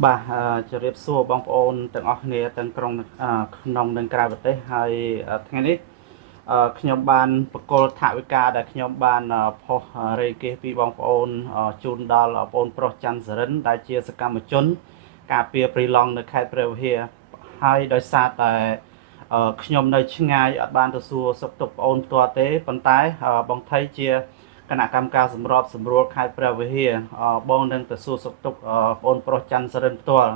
បាទជម្រាបសួរបងប្អូនទាំងអស់គ្នាទាំងក្នុងនិងក្រៅប្រទេសហើយថ្ងៃនេះខ្ញុំបានបកគលថវិកាដែលខ្ញុំបានផុសរេកេសពីបងប្អូនជូនដល់បងប្អូនប្រុសច័ន្ទសរិនដែលជាសកម្មជនការពារព្រៃឡង់នៅខេត្តព្រះវិហារហើយដោយសារតែខ្ញុំនៅឆ្ងាយអត់បានទៅសួរសុខទុក្ខបងប្អូនផ្ទាល់ទេប៉ុន្តែបងថៃជាគណៈកម្មការសម្របសម្រួលខេត្តព្រះវិហារបងនឹងទៅសួរសុខទុក្ខបងប្អូនប្រុសច័ន្ទសរិនផ្ទាល់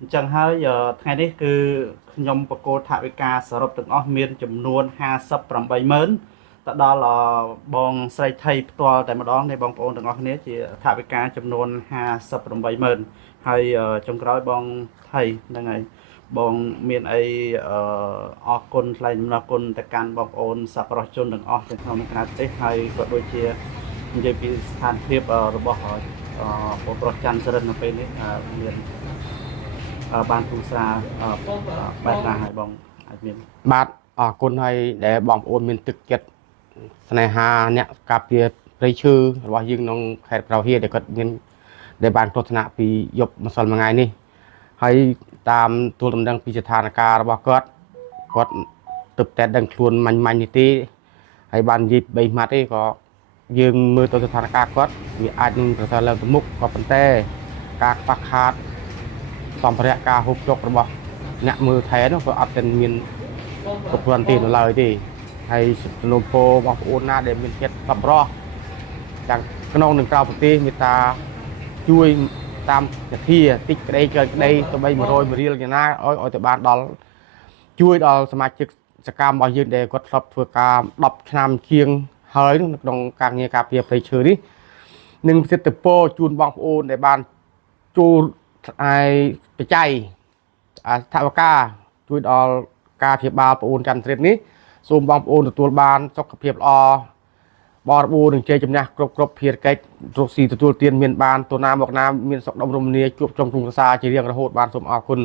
អញ្ចឹងហើយថ្ងៃនេះគឺខ្ញុំបកគោលថវិកាសរុបទាំងអស់មានចំនួន580000ទៅដល់បងស្រីថៃផ្ទាល់តែម្ដងនៃបងប្អូនទាំងអស់គ្នាជាថវិកាចំនួន580000ហើយចុងក្រោយបងថៃហ្នឹងហើយបងមានអីអរគុណថ្លែងអំណរគុណទៅកាន់បងប្អូនសប្បុរសជនទាំងអស់ទាំងក្នុងនិងក្រៅប្រទេសហើយក៏ដូចជានិយាយពីស្ថានភាពរបស់បងប្រុសច័ន្ទសរិននៅពេលនេះមានបានទូសារបែបណាហើយបងអាចមានបាទអរគុណហើយដែលបងប្អូនមានទឹកចិត្តស្នេហាអ្នកការពារព្រៃឈើរបស់យើងក្នុងខេត្តព្រះវិហារដែលគាត់មានដែលបានទស្សនៈពីយប់ម្សិលមិញនេះហើយតាមទួលដំណឹងពីស្ថានភាពរបស់គាត់ទើបតែដឹងខ្លួនមាញ់នេះទេហើយបាននិយាយ3ម៉ាត់ទេក៏យើងមើលទៅស្ថានភាពគាត់វាអាចនឹងប្រសើរឡើងទៅមុខក៏ប៉ុន្តែការខ្វះខាតសម្ភារៈការហូបចុករបស់អ្នកមើលថែនោះក៏អត់ទាន់មានគ្រប់គ្រាន់ទេនៅឡើយទេហើយសំណូមពរបងប្អូនណាដែលមានចិត្តសប្បុរសទាំងក្នុងនិងក្រៅប្រទេសមេត្តាជួយតាមវិធីតិចក្តីកើតក្តីទៅបី100រៀលយ៉ាងណាឲ្យទៅបានដល់ជួយដល់សមាជិកសកម្មរបស់យើងដែលគាត់ធ្លាប់ធ្វើការ10ឆ្នាំជាងហើយនៅក្នុងការងារការពារព្រៃឈើនេះនឹងសិទ្ធិពរជូនបងប្អូនដែលបានចូលឯបច្ច័យថវិកាជួយដល់ការព្យាបាលប្អូនចន្ទរិទ្ធនេះសូមបងប្អូនទទួលបានសុខភាពល្អបរិបូរណ៍នឹងជ័យជំនះគ្រប់ភារកិច្ចរកស៊ីទទួលទានមានបានទៅណាមកណាមានសុខដុមរមនាជួបជុំគ្រួសារជារៀងរហូតបានសូមអរគុណ